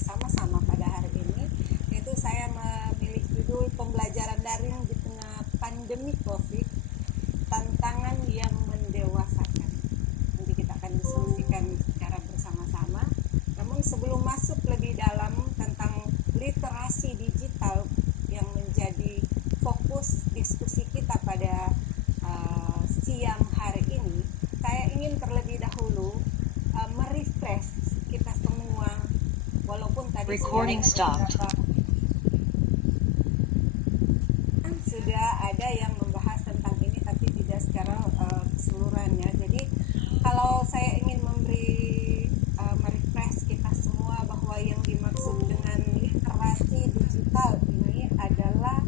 bersama-sama pada hari ini, yaitu saya memilih judul pembelajaran daring di tengah pandemi COVID, tantangan yang mendewasakan. Nanti kita akan diskusikan secara bersama-sama. Namun sebelum masuk lebih dalam tentang literasi digital yang menjadi fokus diskusi kita pada siang hari ini, saya ingin terlebih dahulu merefresh kita semua, walaupun tadi sudah ada yang membahas tentang ini, tapi tidak secara keseluruhan ya. Jadi kalau saya ingin merefresh kita semua bahwa yang dimaksud dengan literasi digital ini adalah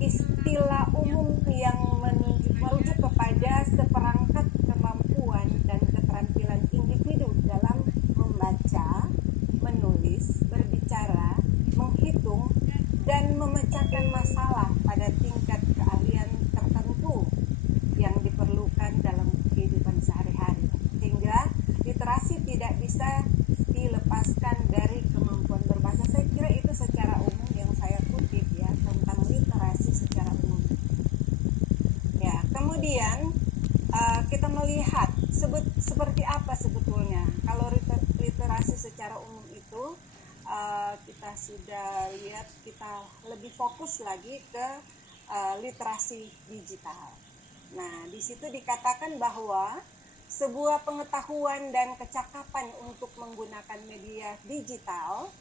istilah umum yang merujuk kepada seperangkat kemampuan dan keterampilan individu dalam membaca, menulis, berbicara, menghitung, dan memecahkan masalah pada tingkat keahlian tertentu yang diperlukan dalam kehidupan sehari-hari. Sehingga literasi tidak bisa dilepaskan dari kemampuan berbahasa. Saya kira itu secara umum yang saya kutip ya, tentang literasi secara umum. Ya, kemudian kita melihat seperti apa sebetulnya. Kalau literasi secara umum itu kita sudah lihat, kita lebih fokus lagi ke literasi digital. Nah, di situ dikatakan bahwa sebuah pengetahuan dan kecakapan untuk menggunakan media digital,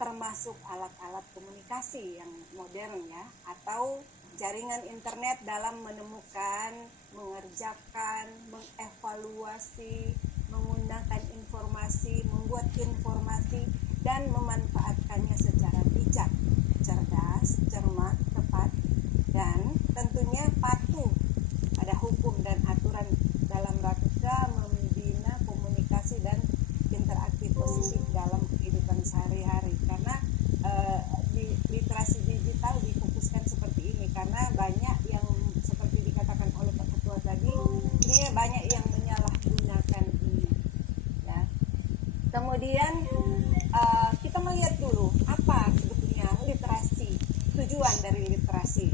termasuk alat-alat komunikasi yang modern ya, atau jaringan internet dalam menemukan, mengerjakan, mengevaluasi, menggunakan informasi, membuat informasi, dan memanfaatkannya secara bijak, cerdas, cermat, tepat, dan tentunya patuh pada hukum dan aturan dalam rangka membina komunikasi dan interaktif positif dalam kehidupan sehari-hari. Karena di literasi digital difokuskan seperti ini, karena banyak yang seperti dikatakan oleh Pak Ketua tadi, ini banyak yang menyalahgunakan ini ya. Kemudian kita melihat dulu apa sebetulnya literasi, tujuan dari literasi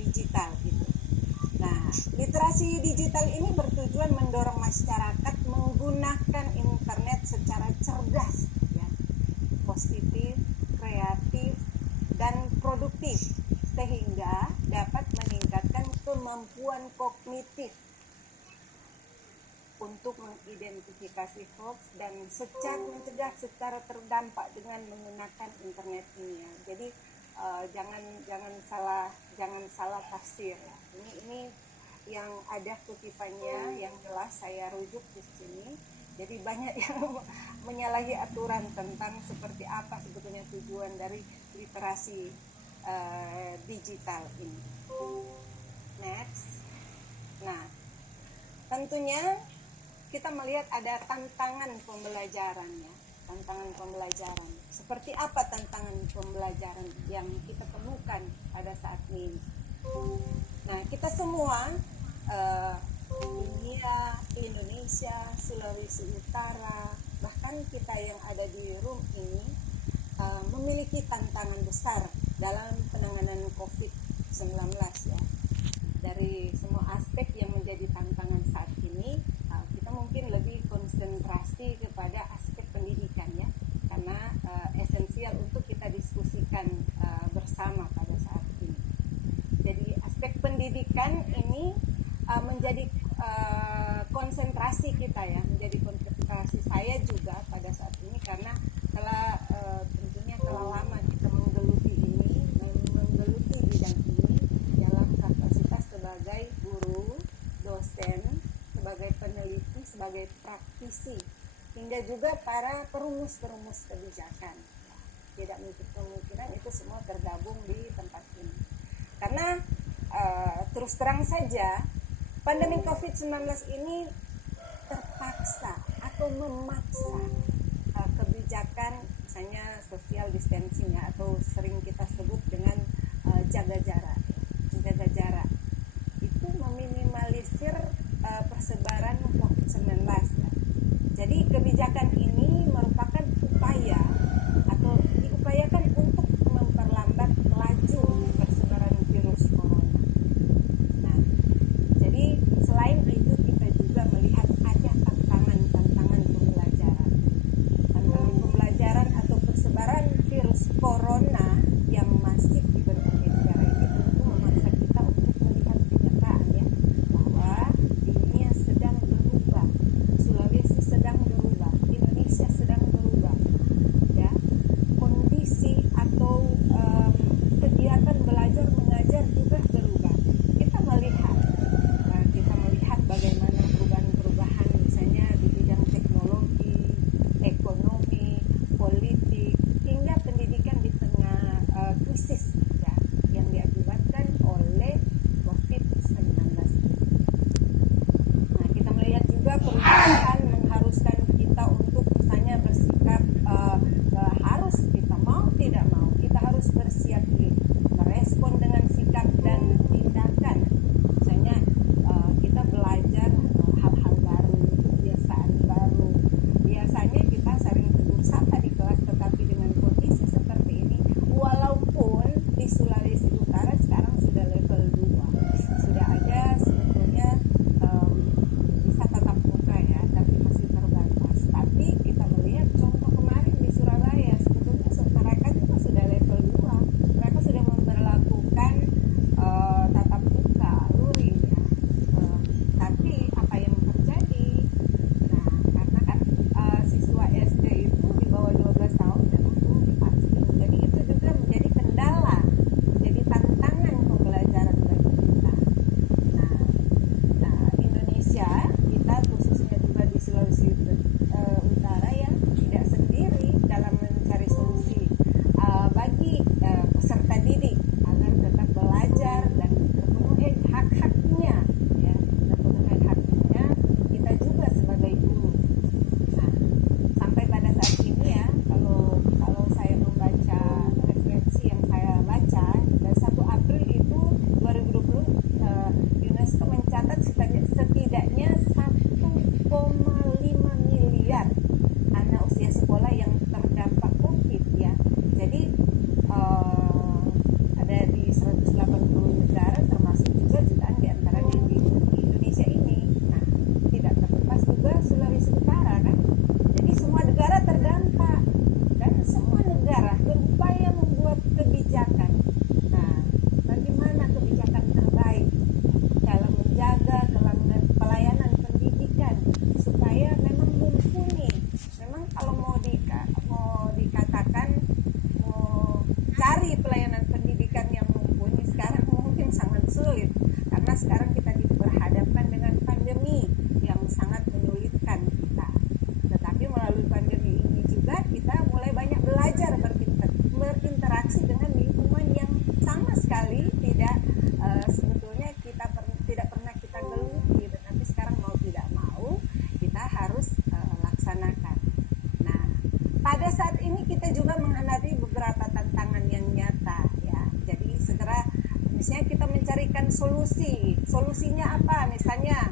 digital gitu. Nah, literasi digital ini bertujuan mendorong masyarakat menggunakan internet secara cerdas ya, positif, kreatif, dan produktif, sehingga dapat meningkatkan kemampuan kognitif untuk mengidentifikasi hoax dan mencegah secara terdampak dengan menggunakan internet ini ya. Jadi jangan salah tafsir ya. Ini yang ada kutipannya yang jelas saya rujuk di sini. Jadi banyak yang menyalahi aturan tentang seperti apa sebetulnya tujuan dari literasi digital ini. Next. Nah, tentunya kita melihat ada tantangan pembelajarannya. Tantangan pembelajaran. Seperti apa tantangan pembelajaran yang kita temukan pada saat ini? Nah, kita semua Indonesia, Sulawesi Utara, bahkan kita yang ada di room ini memiliki tantangan besar dalam penanganan COVID-19 ya. Dari semua aspek yang menjadi tantangan saat ini, kita mungkin lebih konsentrasi kepada aspek pendidikan ya, karena esensial untuk kita diskusikan bersama pada saat ini. Jadi aspek pendidikan ini menjadi konsentrasi kita ya, menjadi konsentrasi saya juga pada saat ini, karena tentunya telah lama kita menggeluti bidang ini dalam kapasitas sebagai guru, dosen, sebagai peneliti, sebagai praktisi, hingga juga para perumus kebijakan. Tidak menutup kemungkinan itu semua tergabung di tempat ini. Karena terus terang saja, pandemi COVID-19 ini terpaksa atau memaksa kebijakan, misalnya social distancing ya, atau sering kita sebut dengan jaga jarak. Menjaga jarak itu meminimalisir persebaran COVID-19 ya. Jadi kebijakan ini mumpuni. Memang kalau mau dikatakan mau cari pelayanan pendidikan yang mumpuni sekarang mungkin sangat sulit, karena sekarang kita diperhadapkan dengan pandemi yang sangat menyulitkan kita. Tetapi melalui pandemi ini juga kita mulai banyak belajar berinteraksi dengan lingkungan yang sama sekali tidak sebetulnya tidak pernah kita geluti, tetapi sekarang mau tidak mau kita harus laksanakan. Nah, pada saat ini kita juga menghadapi beberapa tantangan yang nyata ya. Jadi segera misalnya kita mencarikan solusinya apa, misalnya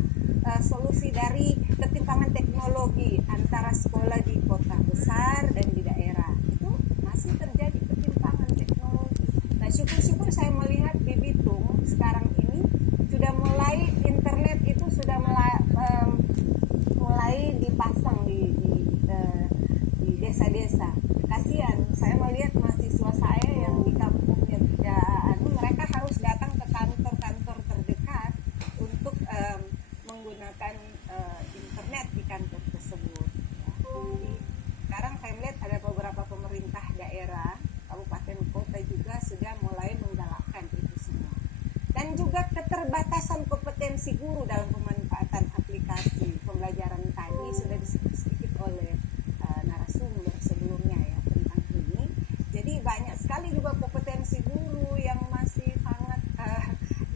solusi dari ketimpangan teknologi antara sekolah di kota besar dan di daerah, itu masih terjadi ketimpangan teknologi. Nah, syukur-syukur saya melihat di Bitung sekarang ini sudah mulai internet itu sudah mulai dipasang di desa-desa. Kasihan, saya melihat mahasiswa saya yang di kampungnya tidak, mereka harus datang ke kantor-kantor terdekat untuk menggunakan internet di kantor tersebut. Jadi sekarang saya melihat ada beberapa pemerintah daerah, kabupaten kota juga sudah mulai menggalakkan itu semua. Dan juga keterbatasan kompetensi guru dalam pemanfaatan aplikasi pembelajaran tadi sudah disebut sedikit oleh narasumber sebelumnya ya tentang ini. Jadi banyak sekali juga kompetensi guru yang masih sangat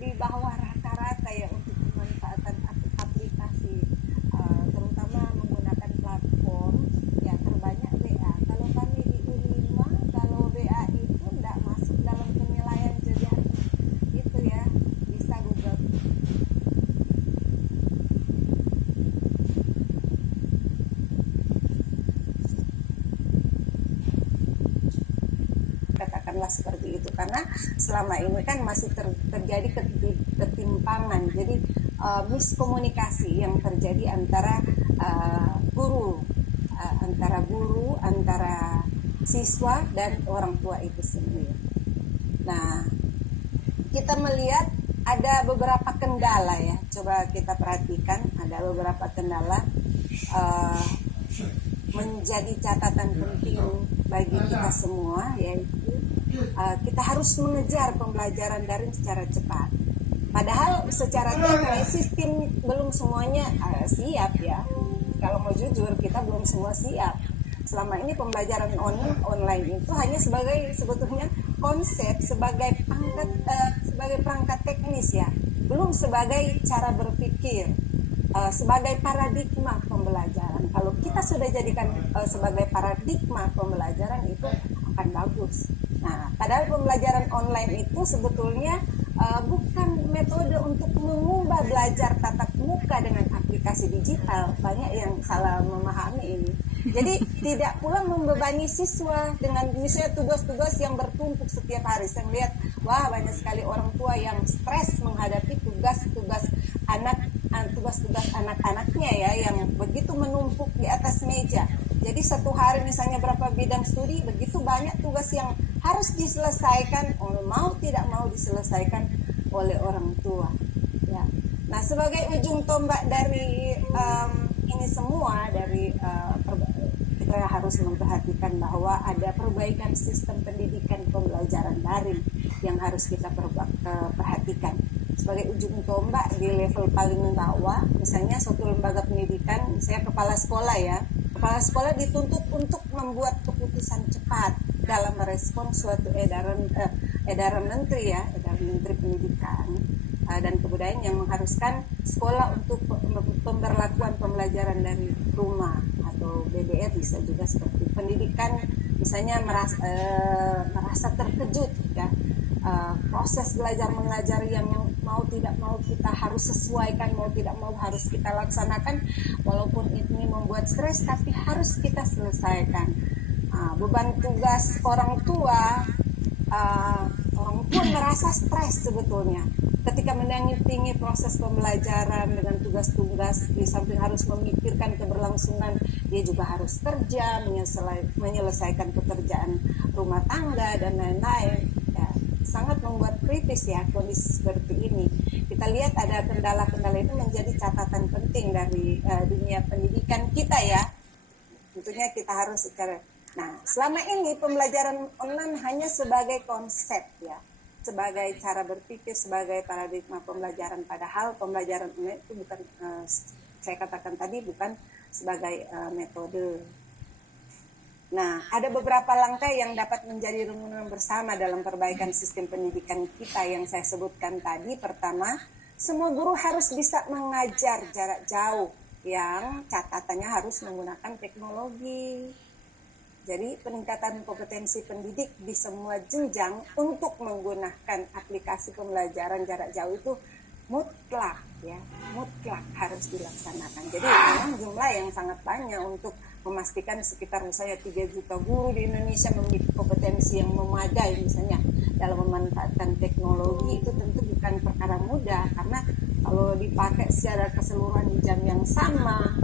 di bawah rata-rata ya untuk pemanfaatan aplikasi, terutama menggunakan platform ya terbanyak BA. Kalau kami di U5, kalau BA itu tidak masuk dalam penilaian jadi itu ya, bisa Google. Katakanlah seperti itu, karena selama ini kan masih terjadi ketimpangan, jadi miskomunikasi yang terjadi antara guru, antara siswa dan orang tua itu sendiri. Nah, kita melihat ada beberapa kendala ya, coba kita perhatikan ada beberapa kendala menjadi catatan penting bagi kita semua, yaitu kita harus mengejar pembelajaran daring secara cepat. Padahal secara teknis sistem belum semuanya siap ya. Kalau mau jujur, kita belum semua siap. Selama ini pembelajaran online itu hanya sebagai sebetulnya konsep, sebagai perangkat teknis ya, belum sebagai cara berpikir, sebagai paradigma pembelajaran. Kalau kita sudah jadikan sebagai paradigma pembelajaran itu akan bagus. Nah, padahal pembelajaran online itu sebetulnya bukan metode untuk mengubah belajar tatap muka dengan aplikasi digital. Banyak yang salah memahami ini. Jadi tidak pula membebani siswa dengan misalnya tugas-tugas yang bertumpuk setiap hari. Saya melihat, wah banyak sekali orang tua yang stres menghadapi tugas-tugas anak-anaknya ya, yang begitu menumpuk di atas meja. Jadi satu hari misalnya berapa bidang studi, begitu banyak tugas yang harus diselesaikan, mau tidak mau diselesaikan oleh orang tua. Ya. Nah, sebagai ujung tombak dari ini semua, kita harus memperhatikan bahwa ada perbaikan sistem pendidikan pembelajaran daring yang harus kita perhatikan. Sebagai ujung tombak di level paling bawah, misalnya suatu lembaga pendidikan, misalnya kepala sekolah ya, kepala sekolah dituntut untuk membuat keputusan cepat dalam merespon suatu edaran menteri ya, edaran menteri pendidikan dan kebudayaan yang mengharuskan sekolah untuk pemberlakuan pembelajaran dari rumah atau BBR, bisa juga seperti pendidikan misalnya merasa terkejut ya, proses belajar mengajar yang mau tidak mau kita harus sesuaikan, mau tidak mau harus kita laksanakan, walaupun ini membuat stres tapi harus kita selesaikan. Beban tugas orang tua merasa stres sebetulnya ketika mendampingi proses pembelajaran dengan tugas-tugas. Di samping harus memikirkan keberlangsungan, dia juga harus kerja, menyelesaikan pekerjaan rumah tangga dan lain-lain ya. sangat membuat kritis ya kondisi seperti ini. Kita lihat ada kendala-kendala itu menjadi catatan penting dari dunia pendidikan kita ya. Tentunya kita harus secara. Nah, selama ini pembelajaran online hanya sebagai konsep ya, sebagai cara berpikir, sebagai paradigma pembelajaran. Padahal pembelajaran online itu bukan, saya katakan tadi, bukan sebagai metode. Nah, ada beberapa langkah yang dapat menjadi rumusan bersama dalam perbaikan sistem pendidikan kita yang saya sebutkan tadi. Pertama, semua guru harus bisa mengajar jarak jauh yang catatannya harus menggunakan teknologi. Jadi peningkatan kompetensi pendidik di semua jenjang untuk menggunakan aplikasi pembelajaran jarak jauh itu mutlak ya, mutlak harus dilaksanakan. Jadi memang jumlah yang sangat banyak untuk memastikan sekitar misalnya 3 juta guru di Indonesia memiliki kompetensi yang memadai misalnya dalam memanfaatkan teknologi, itu tentu bukan perkara mudah, karena kalau dipakai secara keseluruhan di jam yang sama